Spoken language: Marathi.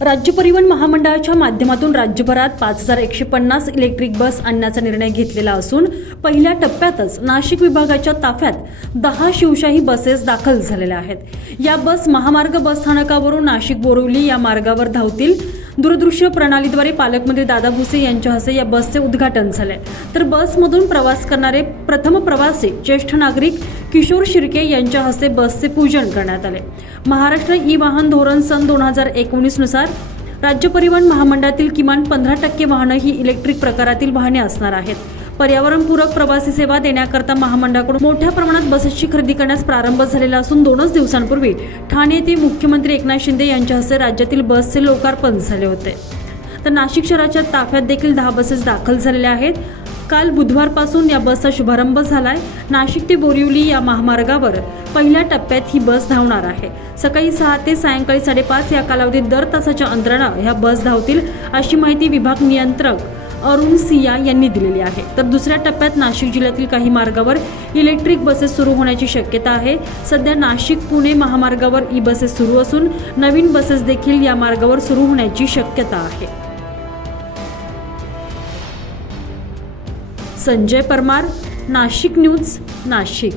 राज्य परिवहन महामंडळाच्या माध्यमातून राज्यभरात पाच हजार एकशे पन्नास इलेक्ट्रिक बस आणण्याचा निर्णय घेतलेला असून पहिल्या टप्प्यातच नाशिक विभागाच्या ताफ्यात दहा शिवशाही बसेस दाखल झालेल्या आहेत. या बस महामार्ग बस स्थानकावरून नाशिक बोरिवली या मार्गावर धावतील. दूरदृश्य प्रणालीद्वारे पालकमंत्री दादा भुसे यांच्या हस्ते या बसचे उद्घाटन झाले. तर बसमधून प्रवास करणारे प्रथम प्रवासी ज्येष्ठ नागरिक किशोर शिर्के यांच्या हस्ते बसचे पूजन करण्यात आले. महाराष्ट्र ई वाहन धोरण सन दोन हजार एकोणीसनुसार राज्य परिवहन महामंडळातील किमान पंधरा टक्के वाहनं ही इलेक्ट्रिक प्रकारातील वाहने असणार आहेत. पर्यावरणपूरक प्रवासी सेवा देण्याकरता महामंडळाकडून मोठ्या प्रमाणात बसेसची खरेदी करण्यास प्रारंभ झालेला असून दोनच दिवसांपूर्वी ठाणे येथील मुख्यमंत्री एकनाथ शिंदे यांच्या हस्ते राज्यातील बसचे लोकार्पण झाले होते. तर नाशिक शहराच्या ताफ्यात देखील दहा बसेस दाखल झालेल्या आहेत. काल बुधवारपासून या बसचा शुभारंभ झालाय. नाशिक ते बोरिवली या महामार्गावर पहिल्या टप्प्यात ही बस धावणार आहे. सकाळी सहा ते सायंकाळी साडेपाच या कालावधीत दर तासाच्या अंतरानं ह्या बस धावतील अशी माहिती विभाग नियंत्रक अरुण सिया यांनी दिलेली आहे. तर दुसऱ्या टप्प्यात नाशिक जिल्ह्यातील काही मार्गावर इलेक्ट्रिक बसेस सुरू होण्याची शक्यता आहे. सध्या नाशिक पुणे महामार्गावर ई बसेस सुरू असून नवीन बसेस देखील या मार्गावर सुरू होण्याची शक्यता आहे. संजय परमार नाशिक न्यूज नाशिक.